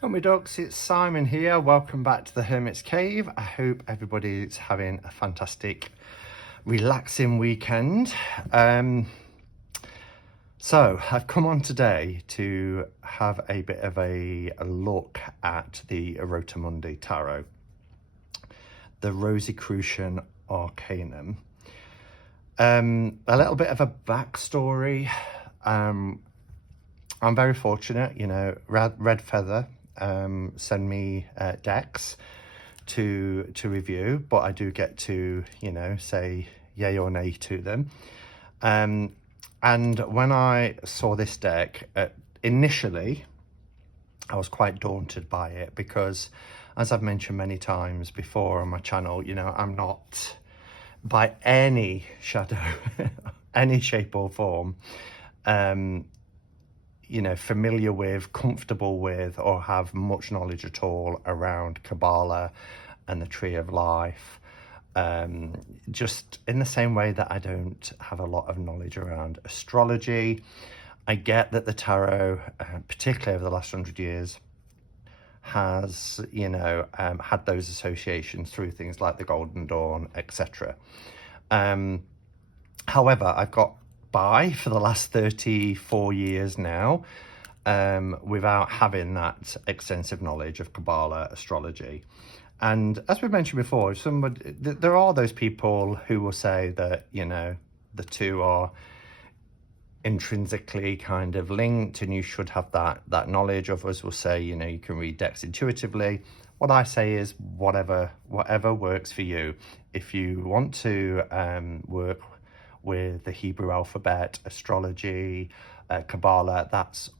Hello my dogs, it's Simon here. Welcome back to the Hermit's Cave. I hope everybody's having a fantastic, relaxing weekend. So I've come on today to have a bit of a look at the Rota Mundi Tarot, the Rosicrucian Arcanum. A little bit of a backstory. I'm very fortunate, Red Feather send me decks to review, but I do get to say yay or nay to them. And when I saw this deck, initially I was quite daunted by it because, as I've mentioned many times before on my channel, I'm not by any shadow any shape or form familiar with, comfortable with, or have much knowledge at all around Kabbalah and the Tree of Life. Just in the same way that I don't have a lot of knowledge around astrology. I get that the tarot, particularly over the last 100 years, has, had those associations through things like the Golden Dawn, etc. However, I've got by for the last 34 years now without having that extensive knowledge of Kabbalah, astrology. And as we mentioned before, there are those people who will say that the two are intrinsically kind of linked and you should have that knowledge. Others will say you can read decks intuitively. What I say is whatever works for you. If you want to work with the Hebrew alphabet, astrology, Kabbalah, that's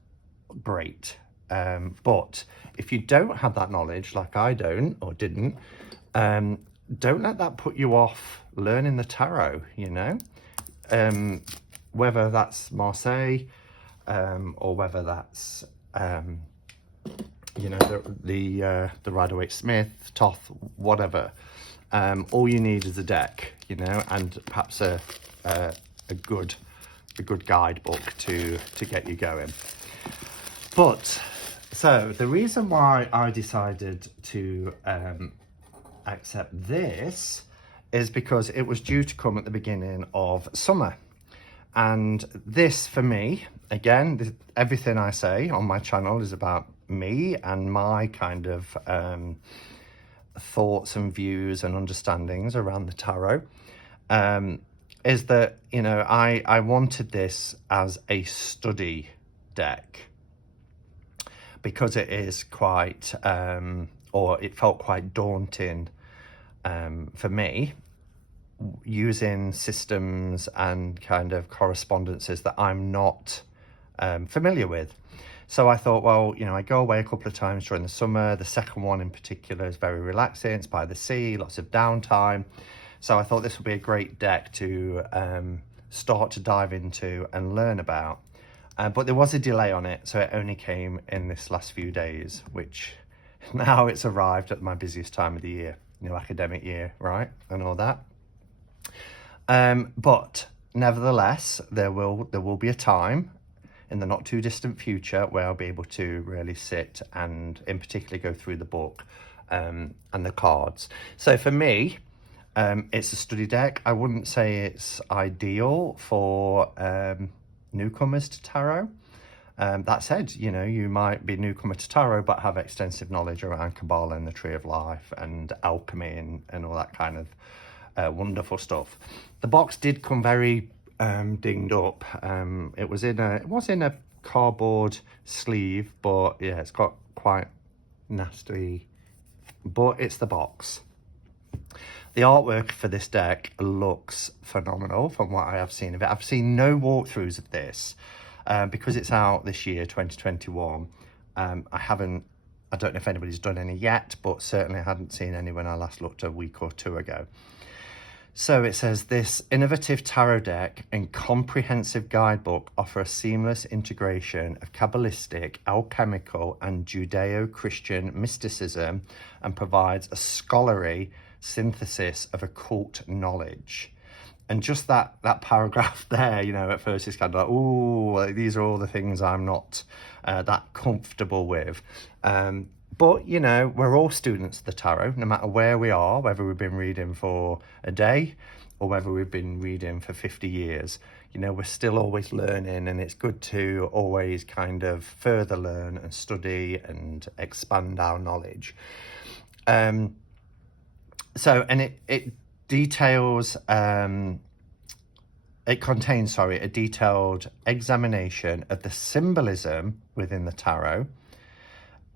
great. But if you don't have that knowledge, like I don't or didn't, don't let that put you off learning the tarot, whether that's Marseille or whether that's the Rider-Waite-Smith, Thoth, whatever. All you need is a deck, and perhaps a good guidebook to get you going. But so the reason why I decided to accept this is because it was due to come at the beginning of summer. And this, for me, again, everything I say on my channel is about me and my kind of thoughts and views and understandings around the tarot. Is that, I wanted this as a study deck because it is quite, or it felt quite daunting for me, using systems and kind of correspondences that I'm not familiar with. So I thought, well, I go away a couple of times during the summer. The second one in particular is very relaxing. It's by the sea, lots of downtime. So I thought this would be a great deck to start to dive into and learn about. But there was a delay on it, so it only came in this last few days, which now it's arrived at my busiest time of the year, academic year, right, and all that. But nevertheless, there will be a time in the not too distant future where I'll be able to really sit and in particular go through the book and the cards. So for me, it's a study deck. I wouldn't say it's ideal for newcomers to tarot. That said, you might be newcomer to tarot but have extensive knowledge around Kabbalah and the Tree of Life and alchemy and all that kind of wonderful stuff. The box did come very dinged up. It was in a cardboard sleeve, but yeah, it's got quite nasty, but it's the box. The artwork for this deck looks phenomenal from what I have seen of it. I've seen no walkthroughs of this because it's out this year, 2021. I don't know if anybody's done any yet, but certainly I hadn't seen any when I last looked a week or two ago. So it says, this innovative tarot deck and comprehensive guidebook offer a seamless integration of Kabbalistic, alchemical and Judeo-Christian mysticism and provides a scholarly synthesis of occult knowledge. And just that paragraph there, you know, at first it's kind of like, oh, these are all the things I'm not that comfortable with. But, you know, we're all students of the tarot, no matter where we are, whether we've been reading for a day or whether we've been reading for 50 years. You know, we're still always learning, and it's good to always kind of further learn and study and expand our knowledge. And it details, it contains, a detailed examination of the symbolism within the tarot,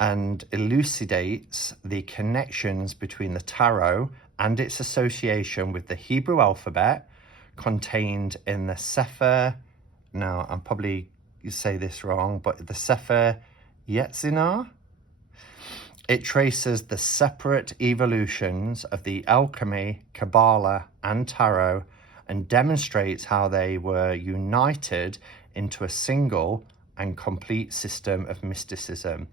and elucidates the connections between the tarot and its association with the Hebrew alphabet contained in the Sefer, now I'm probably say this wrong, but the Sefer Yetzirah. It traces the separate evolutions of the alchemy, Kabbalah, and tarot, and demonstrates how they were united into a single and complete system of mysticism.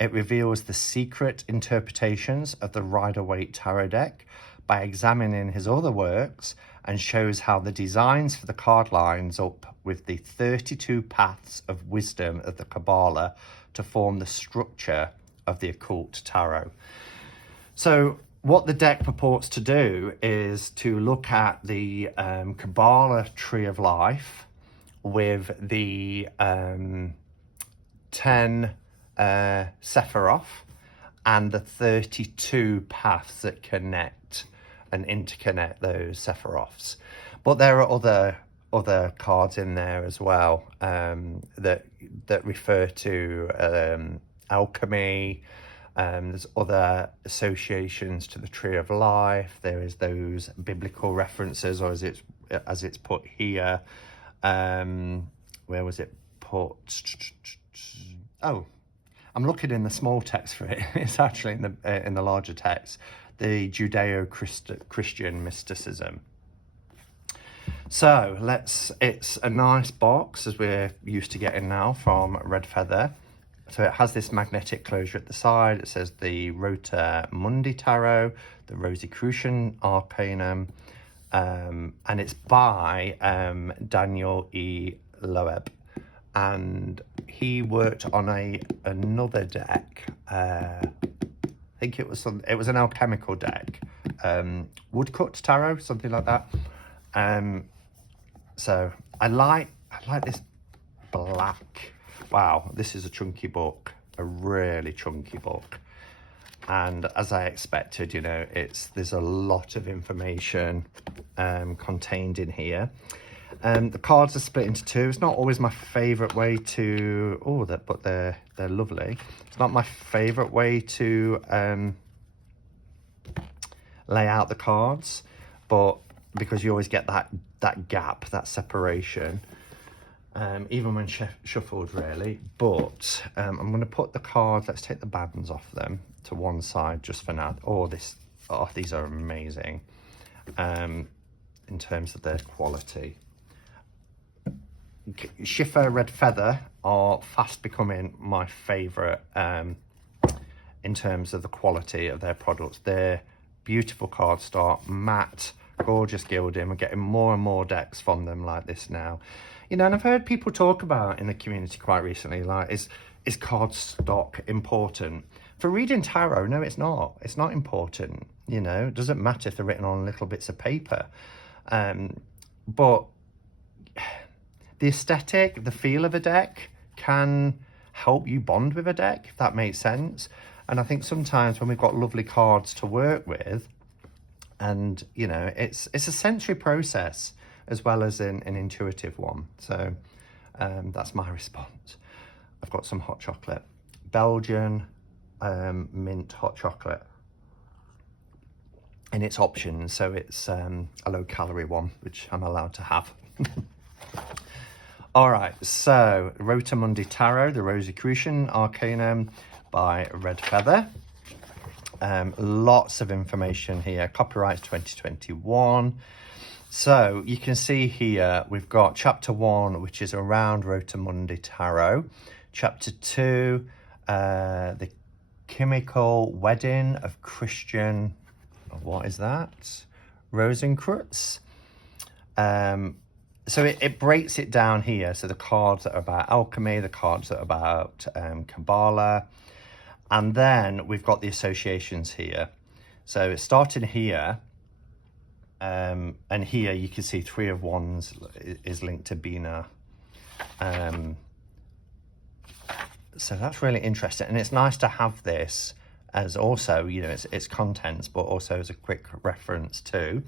It reveals the secret interpretations of the Rider-Waite tarot deck by examining his other works, and shows how the designs for the card lines up with the 32 paths of wisdom of the Kabbalah to form the structure of the occult tarot. So what the deck purports to do is to look at the Kabbalah tree of life with the 10 Sephiroth and the 32 paths that connect and interconnect those Sephiroths. But there are other cards in there as well, that refer to alchemy. There's other associations to the tree of life. There is those biblical references, or as it's put here. Where was it put? Oh, I'm looking in the small text for it. It's actually in the larger text. The Judeo-Christian mysticism. So it's a nice box, as we're used to getting now from Red Feather. So it has this magnetic closure at the side. It says the Rota Mundi Tarot, the Rosicrucian Arcanum, and it's by Daniel E. Loeb. And he worked on another deck. I think it was an alchemical deck, woodcut tarot, something like that. So I like this black. Wow, this is a chunky book, a really chunky book. And as I expected, you know, there's a lot of information contained in here. The cards are split into two. It's not always my favorite way to, but they're lovely. It's not my favorite way to lay out the cards, but because you always get that gap, that separation, even when shuffled, really. But I'm going to put the cards, let's take the bands off them to one side just for now. These are amazing in terms of their quality. Schiffer Red Feather are fast becoming my favourite in terms of the quality of their products. They're beautiful cardstock, matte, gorgeous gilding. We're getting more and more decks from them like this now. You know, and I've heard people talk about in the community quite recently, like, is cardstock important? For reading tarot, no, it's not. It's not important. You know, it doesn't matter if they're written on little bits of paper. But the aesthetic, the feel of a deck can help you bond with a deck, if that makes sense. And I think sometimes when we've got lovely cards to work with, and, you know, it's a sensory process as well as an intuitive one. So that's my response. I've got some hot chocolate. Belgian mint hot chocolate. And it's options, so it's a low-calorie one, which I'm allowed to have. All right, so Rota Mundi Tarot, the Rosicrucian Arcanum by Red Feather. Lots of information here. Copyright 2021. So you can see here we've got chapter 1, which is around Rota Mundi Tarot. Chapter 2, the chemical wedding of Christian. What is that? Rosenkreutz. So it breaks it down here. So the cards that are about alchemy, the cards that are about Kabbalah, and then we've got the associations here. So it's starting here, and here you can see 3 of Wands is linked to Bina. So that's really interesting, and it's nice to have this as also, you know, it's contents, but also as a quick reference too.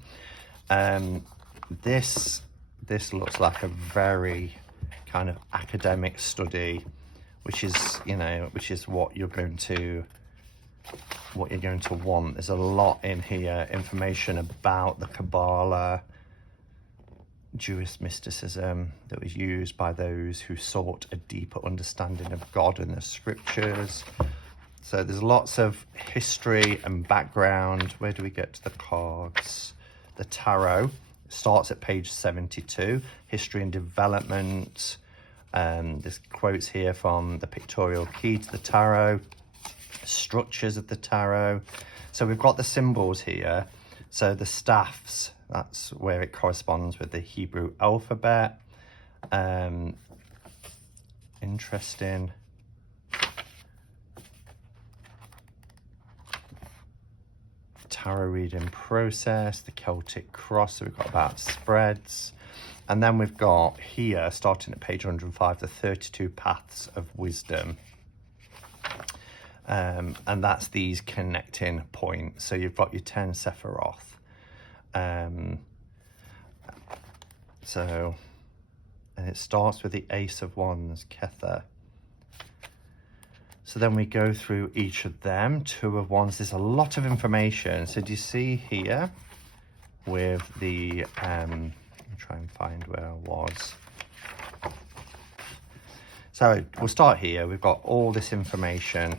This looks like a very kind of academic study, which is, you know, which is what you're going to want. There's a lot in here, information about the Kabbalah, Jewish mysticism that was used by those who sought a deeper understanding of God and the scriptures. So there's lots of history and background. Where do we get to the cards? The tarot starts at page 72, history and development. There's quotes here from the pictorial key to the tarot, structures of the tarot. So we've got the symbols here. So the staffs, that's where it corresponds with the Hebrew alphabet. Interesting. Tarot reading process, the Celtic cross. So we've got about spreads. And then we've got here, starting at page 105, the 32 paths of wisdom. And that's these connecting points. So you've got your 10 Sephiroth. And it starts with the Ace of Wands, Kether. So then we go through each of them. 2 of Wands, there's a lot of information. So do you see here with the, let me try and find where I was. So we'll start here. We've got all this information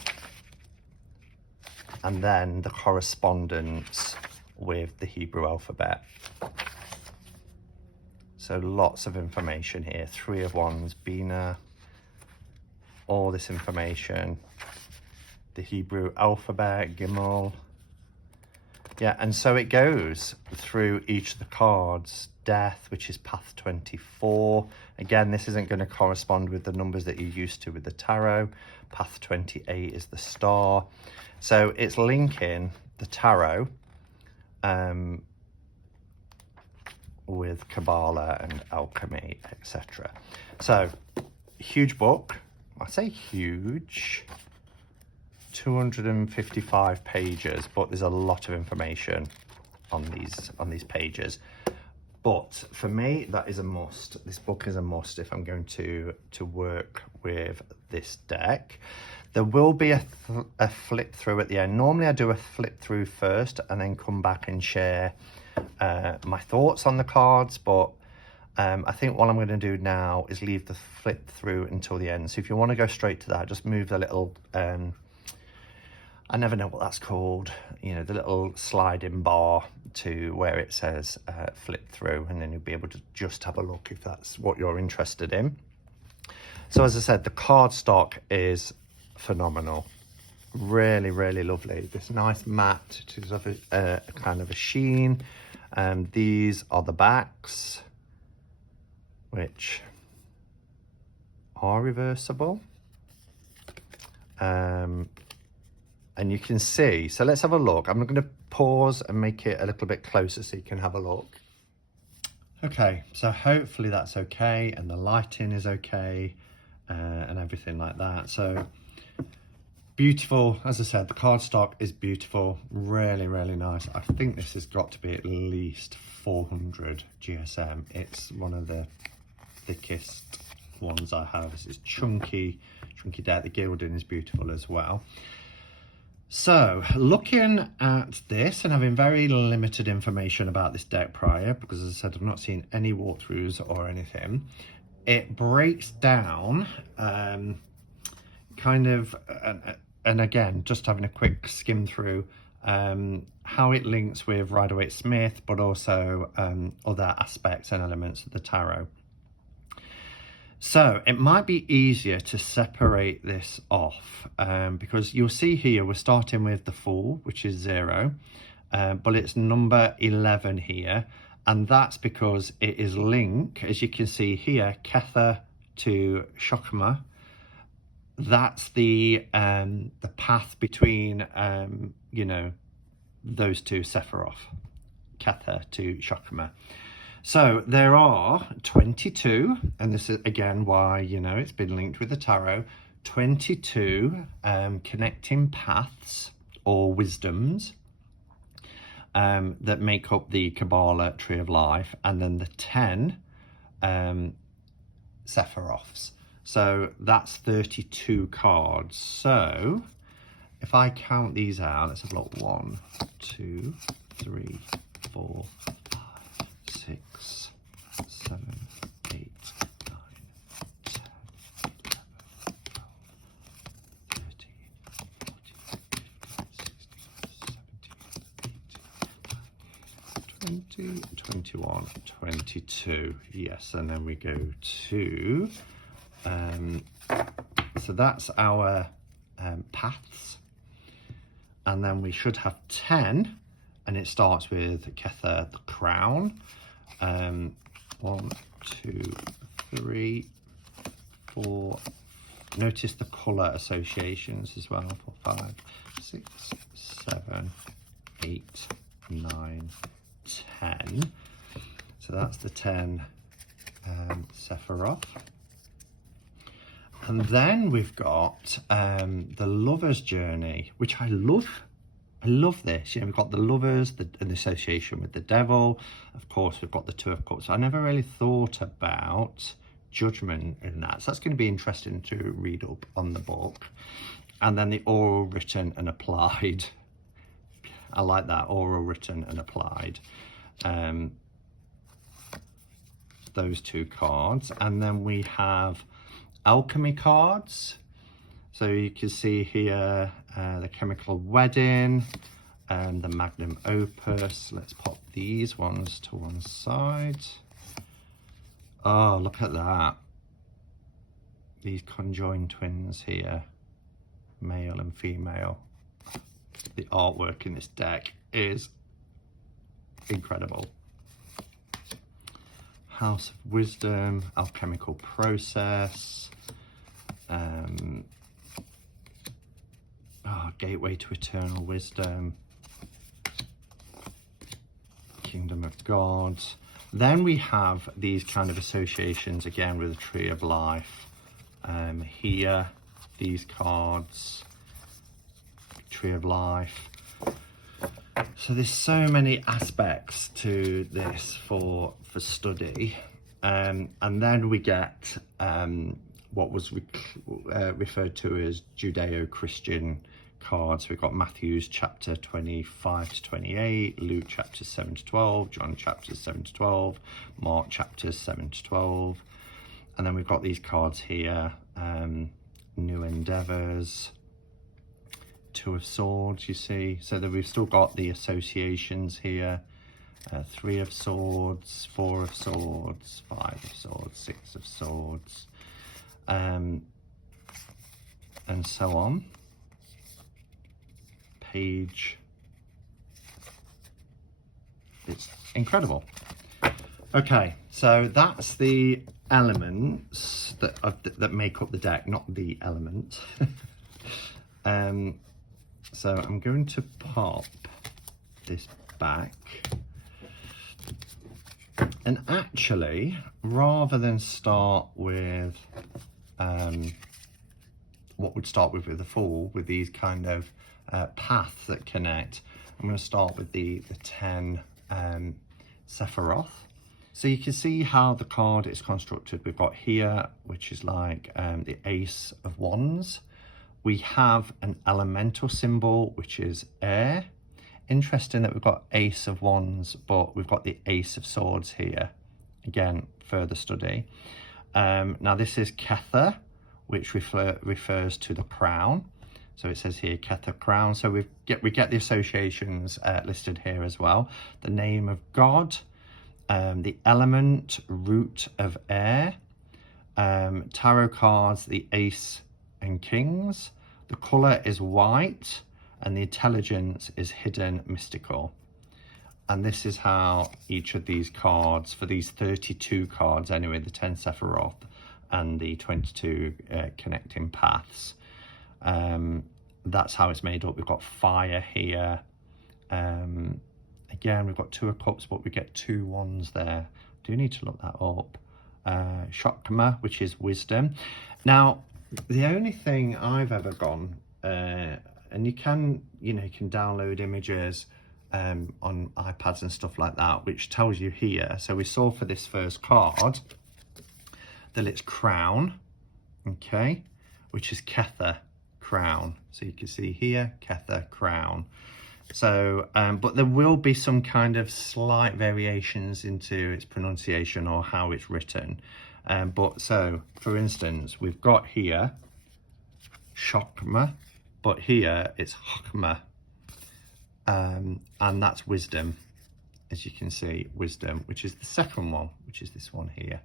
and then the correspondence with the Hebrew alphabet. So lots of information here. 3 of Wands, Bina, all this information, the Hebrew alphabet, Gimel. Yeah, and so it goes through each of the cards. Death, which is path 24. Again, this isn't going to correspond with the numbers that you're used to with the tarot. Path 28 is the star. So it's linking the tarot with Kabbalah and alchemy, etc. So huge book. I say huge, 255 pages, but there's a lot of information on these pages. But for me, that is a must. This book is a must if I'm going to work with this deck. There will be a flip through at the end. Normally I do a flip through first and then come back and share my thoughts on the cards, but I think what I'm going to do now is leave the flip through until the end. So if you want to go straight to that, just move the little, I never know what that's called, you know, the little sliding bar to where it says flip through, and then you'll be able to just have a look if that's what you're interested in. So as I said, the card stock is phenomenal. Really, really lovely. This nice matte, it is of a kind of a sheen. These are the backs, which are reversible. And you can see, so let's have a look. I'm going to pause and make it a little bit closer so you can have a look. Okay, so hopefully that's okay, and the lighting is okay, and everything like that. So beautiful. As I said, the cardstock is beautiful. Really, really nice. I think this has got to be at least 400 GSM. It's one of the thickest ones I have. It's chunky deck. The gilding is beautiful as well. So looking at this and having very limited information about this deck prior, because as I said, I've not seen any walkthroughs or anything, it breaks down kind of, and again, just having a quick skim through how it links with Rider-Waite-Smith, but also other aspects and elements of the tarot. So it might be easier to separate this off because you'll see here we're starting with the Fool, which is 0, but it's number 11 here, And that's because it is linked, as you can see here, Kether to Shokma. That's the path between, you know, those two Sephiroth, Kether to Shokma. So there are 22, and this is again why, you know, it's been linked with the tarot, 22 connecting paths or wisdoms that make up the Kabbalah Tree of Life, and then the 10 Sephiroths. So that's 32 cards. So if I count these out, let's have a look. 1, 2, 3, 4, 5, 6, 7, 8, 9, 10, 11, 12, 13, 14, 15, 16, 17, 18, 20, 21, 22. Yes, and then we go to so that's our paths, and then we should have 10, and it starts with Kether, the crown. 1, 2, 3, 4. Notice the colour associations as well. 4, 5, 6, 7, 8, 9, 10. So that's the 10 Sephiroth. And then we've got the Lover's Journey, which I love. I love this. You know, we've got the Lovers, an association with the Devil. Of course, we've got the Two of Cups. I never really thought about Judgment in that. So that's going to be interesting to read up on the book. And then the Oral, Written and Applied. I like that, Oral, Written and Applied. Those two cards. And then we have alchemy cards. So you can see here the Chemical Wedding and the Magnum Opus. Let's pop these ones to one side. Oh, look at that. These conjoined twins here, male and female. The artwork in this deck is incredible. House of Wisdom, Alchemical Process, Gateway to Eternal Wisdom, Kingdom of God. Then we have these kind of associations again with the Tree of Life. Here, these cards, Tree of Life. So there's so many aspects to this for study, and then we get what was referred to as Judeo-Christian cards. We've got Matthew's chapter 25 to 28, Luke chapters 7 to 12, John chapters 7 to 12, Mark chapters 7 to 12, and then we've got these cards here, New Endeavors, Two of Swords, you see. So that we've still got the associations here. 3 of Swords, 4 of Swords, 5 of Swords, 6 of Swords, and so on. Page. It's incredible. Okay, so that's the elements that make up the deck, not the element. So I'm going to pop this back. And actually, rather than start with what would start with the Fool, with these kind of paths that connect, I'm going to start with the 10 Sephiroth. So you can see how the card is constructed. We've got here, which is like the Ace of Wands. We have an elemental symbol, which is air. Interesting that we've got Ace of Wands, but we've got the Ace of Swords here. Again, further study. Now this is Kether, which refers to the crown. So it says here Kether crown. So we get the associations listed here as well. The name of God, the element, root of air, tarot cards, the Ace and Kings. The colour is white, and the intelligence is hidden, mystical. And this is how each of these cards, for these 32 cards anyway, the 10 Sephiroth and the 22 connecting paths, that's how it's made up. We've got fire here. Again, we've got 2 of cups, but we get 2 wands there. Do need to look that up. Shokma, which is wisdom. Now, the only thing I've ever gone, and you can download images on iPads and stuff like that, which tells you here. So we saw for this first card that it's crown, okay, which is Kether, crown. So you can see here, Kether, crown. So, but there will be some kind of slight variations into its pronunciation or how it's written. But so, for instance, we've got here Shokma, but here it's Hokma. And that's wisdom, as you can see, wisdom, which is the second one, which is this one here.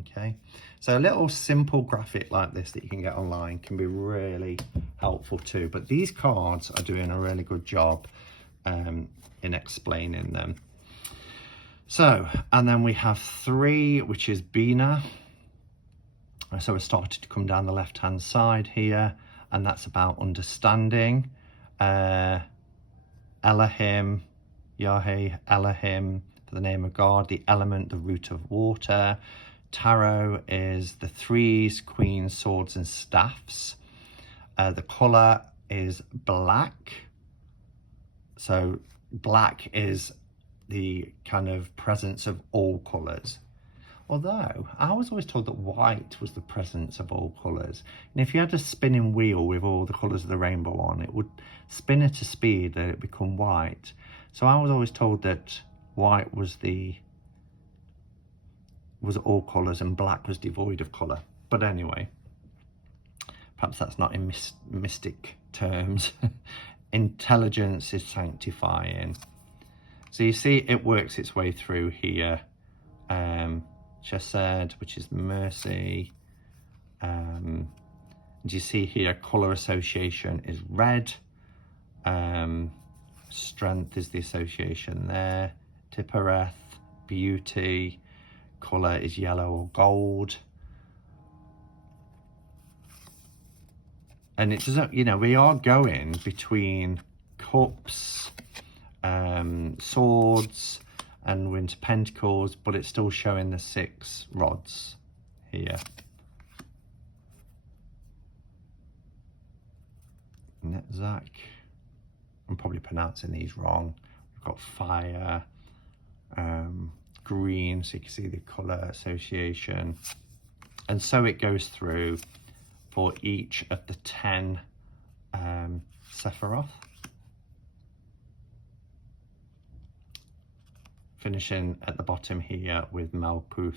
Okay, so a little simple graphic like this that you can get online can be really helpful too. But these cards are doing a really good job in explaining them. So, and then we have 3, which is Bina. So we started to come down the left hand side here, and that's about understanding. Elohim, Yahweh, Elohim, for the name of God, the element, the root of water. Tarot is the 3s, queens, swords and staffs. The colour is black. So black is the kind of presence of all colours. Although I was always told that white was the presence of all colours. And if you had a spinning wheel with all the colours of the rainbow on, it would spin at a speed that it become white. So I was always told that white was all colours and black was devoid of colour. But anyway, perhaps that's not in mystic terms. Intelligence is sanctifying. So you see it works its way through here. Chesed, which is mercy. Do you see here colour association is red. Strength is the association there. Tippereth, beauty. Colour is yellow or gold. And it doesn't, we are going between cups, swords, and we're into pentacles, but it's still showing the 6 rods here. Netzach. I'm probably pronouncing these wrong. We've got fire, green, so you can see the colour association. And so it goes through for each of the 10 Sephiroth. Finishing at the bottom here with Malkuth,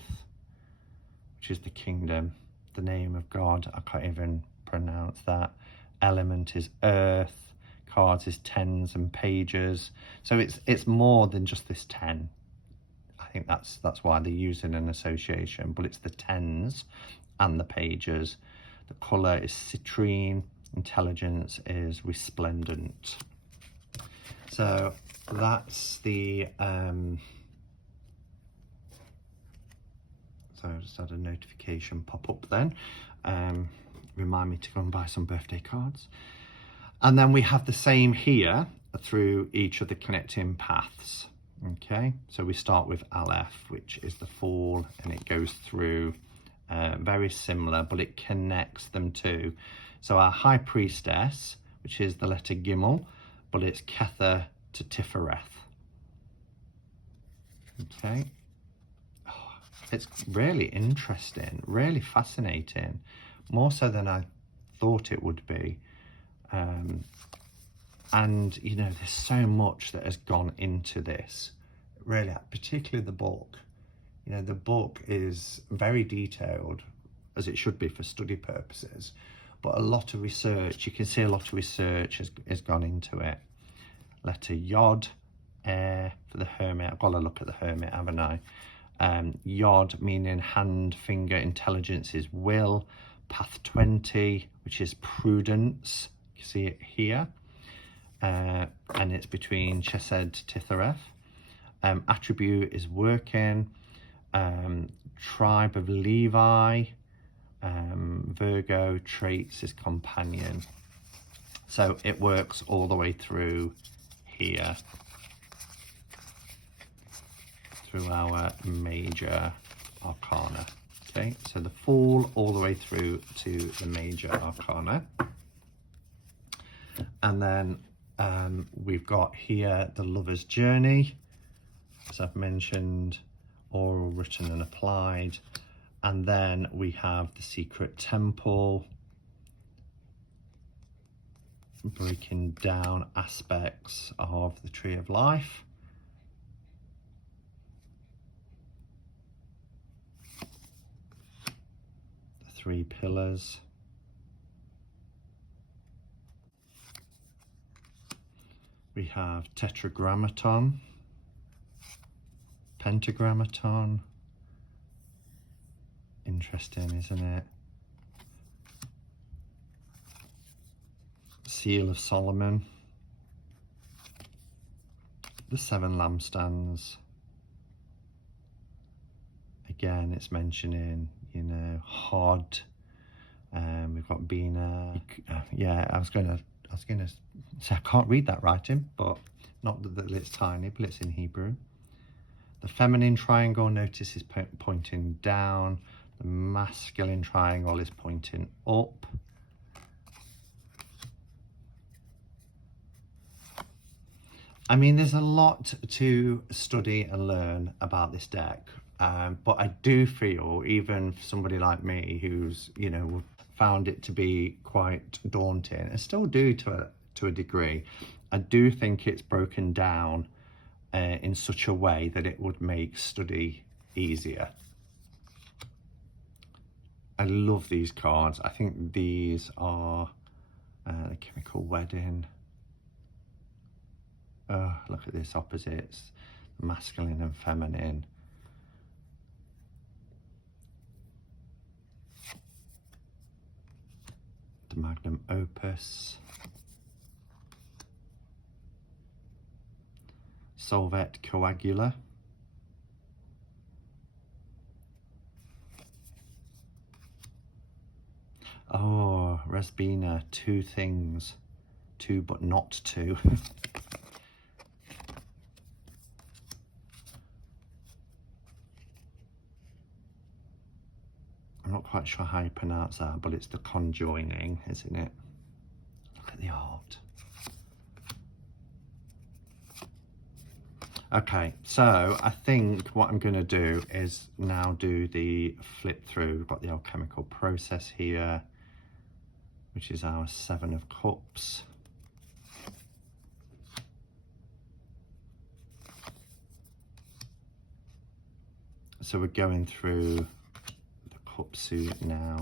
which is the kingdom, the name of God. I can't even pronounce that. Element is earth. Cards is 10s and pages. So it's more than just this 10. I think that's why they're using an association, but it's the 10s and the pages. The colour is citrine. Intelligence is resplendent. So that's the so I just had a notification pop up then, remind me to go and buy some birthday cards. And then we have the same here through each of the connecting paths. Okay, so we start with Aleph, which is the fall, and it goes through very similar, but it connects them too. So our high priestess, which is the letter Gimel, but it's Kether to Tifereth. Okay, it's really interesting, really fascinating, more so than I thought it would be. And there's so much that has gone into this, really, particularly the book. The book is very detailed, as it should be for study purposes, but a lot of research, you can see a lot of research has gone into it. Letter Yod, air for the hermit. I've got to look at the hermit, haven't I? Yod meaning hand, finger, intelligence is will. Path 20, which is prudence. You see it here. And it's between Chesed to Tithareth. Attribute is working. Tribe of Levi. Virgo, traits is companion. So it works all the way through here, through our major arcana. Okay, so the Fool all the way through to the major arcana. And then we've got here the Lover's Journey, as I've mentioned, oral, written and applied. And then we have the Secret Temple, breaking down aspects of the Tree of Life. The 3 pillars. We have Tetragrammaton, Pentagrammaton. Interesting, isn't it? Seal of Solomon. The 7 lampstands. Again, it's mentioning, you know, Hod. We've got Bina. Yeah, I was gonna say I can't read that writing, but not that it's tiny, but it's in Hebrew. The feminine triangle, notice, is pointing down. The masculine triangle is pointing up. I mean, there's a lot to study and learn about this deck, but I do feel, even for somebody like me who's, you know, found it to be quite daunting, and still do to a degree, I do think it's broken down in such a way that it would make study easier. I love these cards. I think these are the Chemical Wedding. Oh, look at this, opposites, masculine and feminine. The Magnum Opus. Solvet Coagula. Oh, Resbina, 2 things. 2 but not 2. I'm not quite sure how you pronounce that, but it's the conjoining, isn't it? Look at the art. Okay, so I think what I'm going to do is now do the flip through. We've got the alchemical process here, which is our 7 of Cups. So we're going through the cup suit now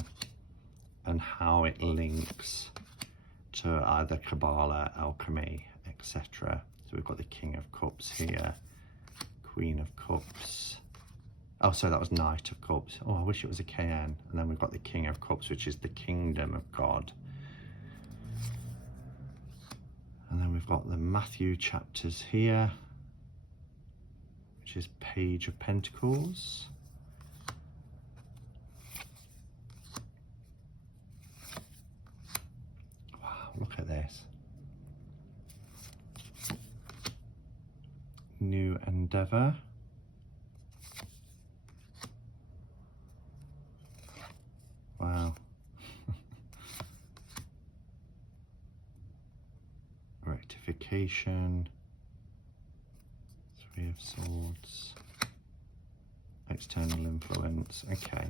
and how it links to either Kabbalah, alchemy, etc. So we've got the King of Cups here, Queen of Cups. Oh, so that was Knight of Cups. Oh, I wish it was a KN. And then we've got the King of Cups, which is the Kingdom of God. And then we've got the Matthew chapters here, which is Page of Pentacles. Wow, look at this. New Endeavor. Wow. Rectification. 3 of Swords. External influence. Okay.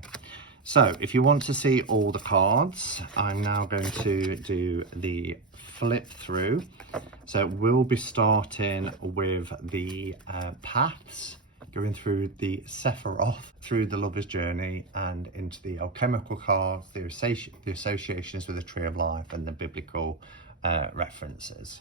So if you want to see all the cards, I'm now going to do the flip through. So we'll be starting with the paths, going through the Sephiroth, through the Lover's Journey, and into the alchemical cards, the associations with the Tree of Life, and the biblical references.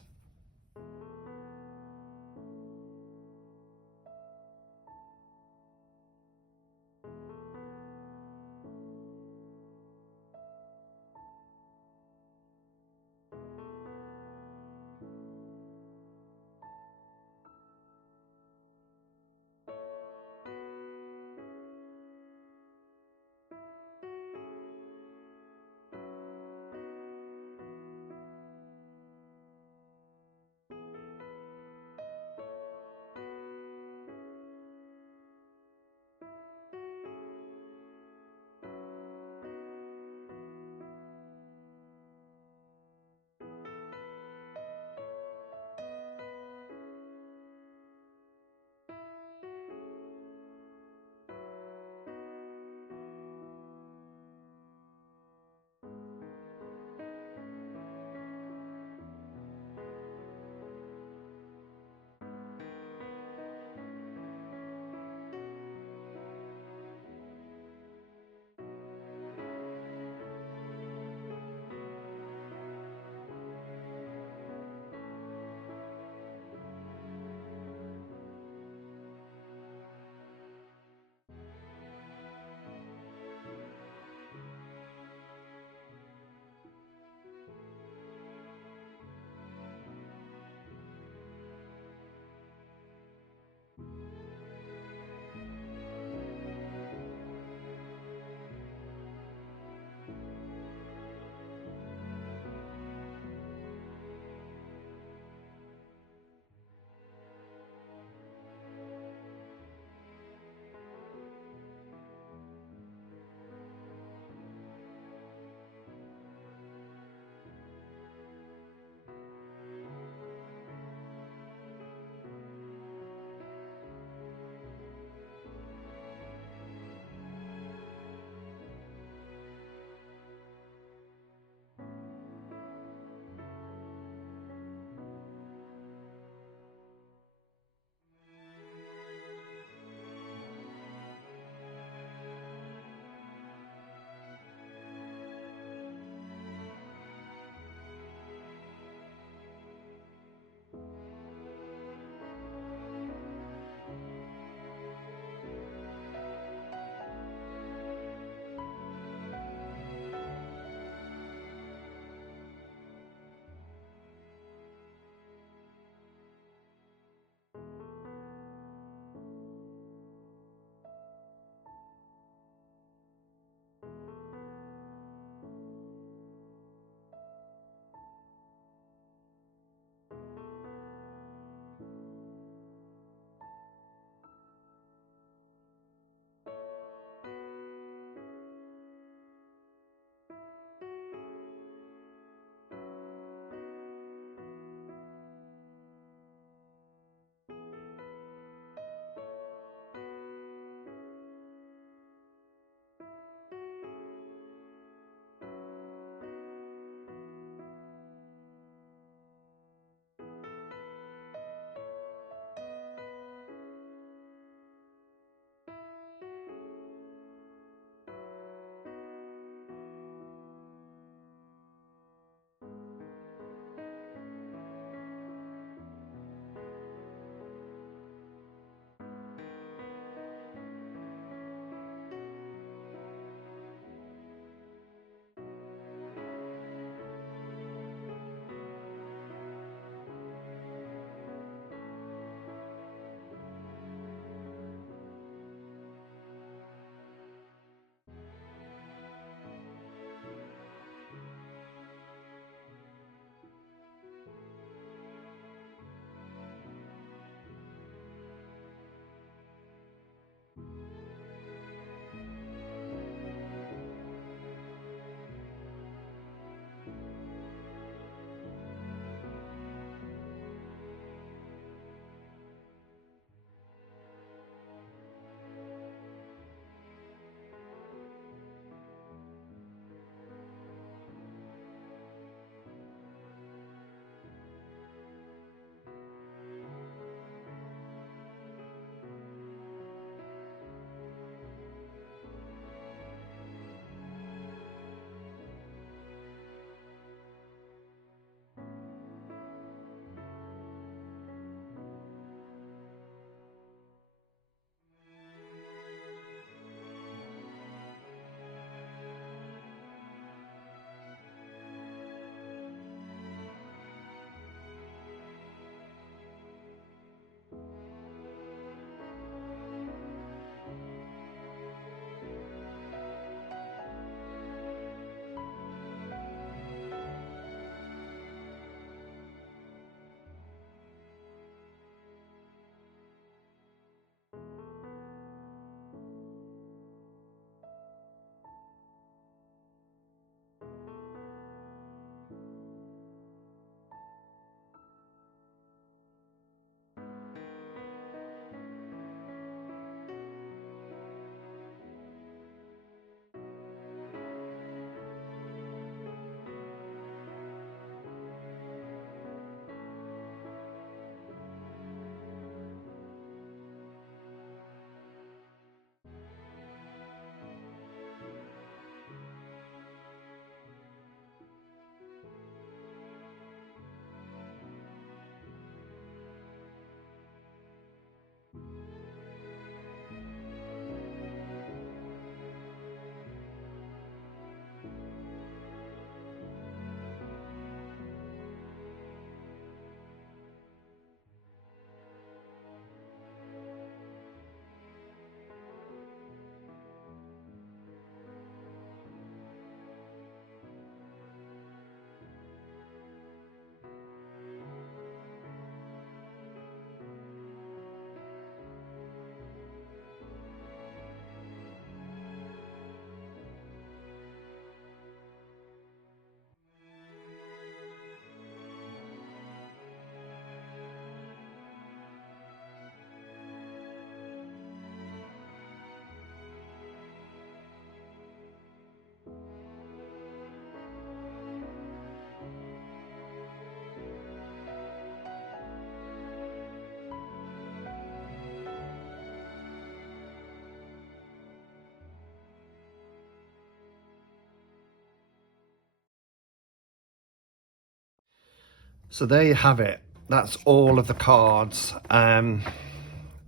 So there you have it. That's all of the cards.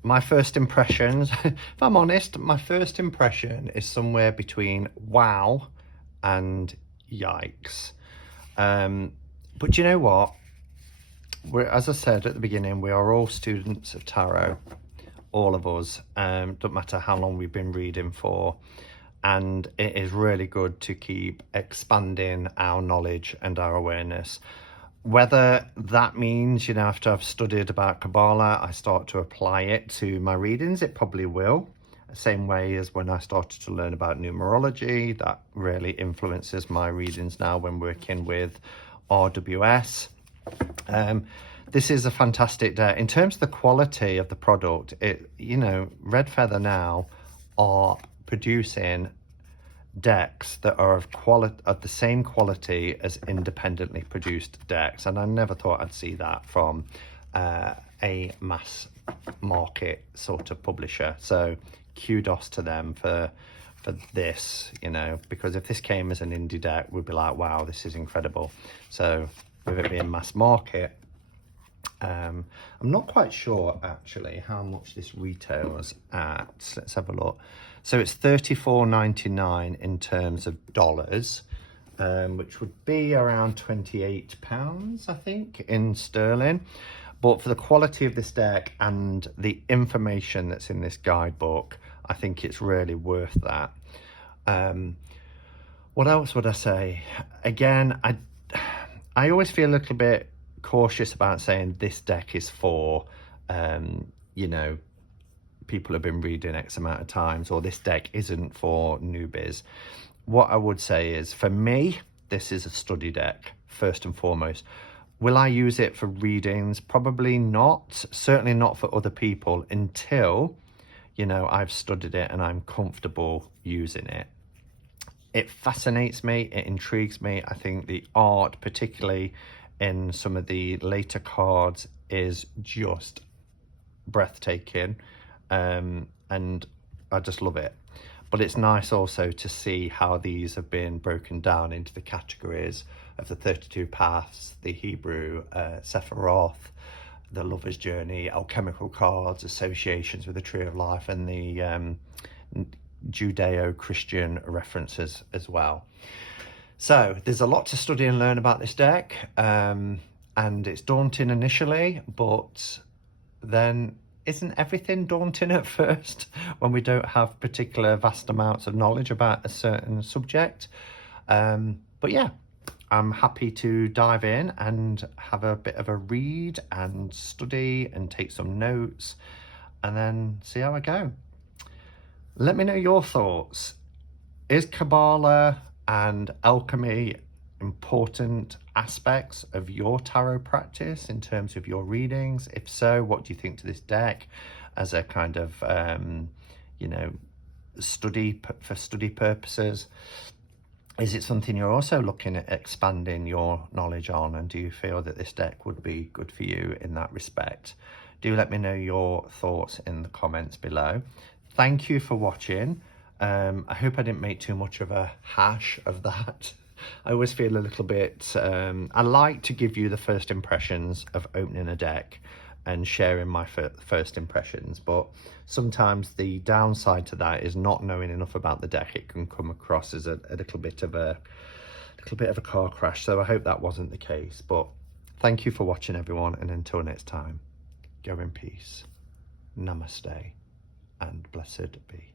My first impressions, if I'm honest, my first impression is somewhere between wow and yikes. But you know what? As I said at the beginning, we are all students of tarot, all of us. Don't matter how long we've been reading for. And it is really good to keep expanding our knowledge and our awareness. Whether that means, you know, after I've studied about Kabbalah, I start to apply it to my readings, it probably will. Same way as when I started to learn about numerology, that really influences my readings now when working with RWS. This is a fantastic deck. In terms of the quality of the product, you know, Red Feather now are producing decks that are of the same quality as independently produced decks, and I never thought I'd see that from a mass market sort of publisher. So kudos to them for this, you know, because if this came as an indie deck, we'd be like, wow, this is incredible. So with it being mass market, I'm not quite sure actually how much this retails at. Let's have a look. So it's $34.99 in terms of dollars, which would be around £28, I think, in sterling. But for the quality of this deck and the information that's in this guidebook, I think it's really worth that. What else would I say? Again, I always feel a little bit cautious about saying this deck is for, you know, people have been reading X amount of times, or this deck isn't for newbies. What I would say is, for me, this is a study deck, first and foremost. Will I use it for readings? Probably not. Certainly not for other people until, you know, I've studied it and I'm comfortable using it. It fascinates me, it intrigues me. I think the art, particularly in some of the later cards, is just breathtaking. And I just love it. But it's nice also to see how these have been broken down into the categories of the 32 paths, the Hebrew Sephiroth, the Lover's Journey, alchemical cards, associations with the Tree of Life, and the Judeo-Christian references as well. So there's a lot to study and learn about this deck, and it's daunting initially, but then isn't everything daunting at first when we don't have particular vast amounts of knowledge about a certain subject? But yeah, I'm happy to dive in and have a bit of a read and study and take some notes and then see how I go. Let me know your thoughts. Is Kabbalah and alchemy important aspects of your tarot practice in terms of your readings? If so, what do you think to this deck as a kind of you know, study purposes? Is it something you're also looking at expanding your knowledge on, and do you feel that this deck would be good for you in that respect? Do let me know your thoughts in the comments below. Thank you for watching. I hope I didn't make too much of a hash of that. I always feel a little bit, I like to give you the first impressions of opening a deck and sharing my first impressions, but sometimes the downside to that is not knowing enough about the deck. It can come across as a little bit of a car crash, so I hope that wasn't the case. But thank you for watching, everyone, and until next time, go in peace. Namaste and blessed be.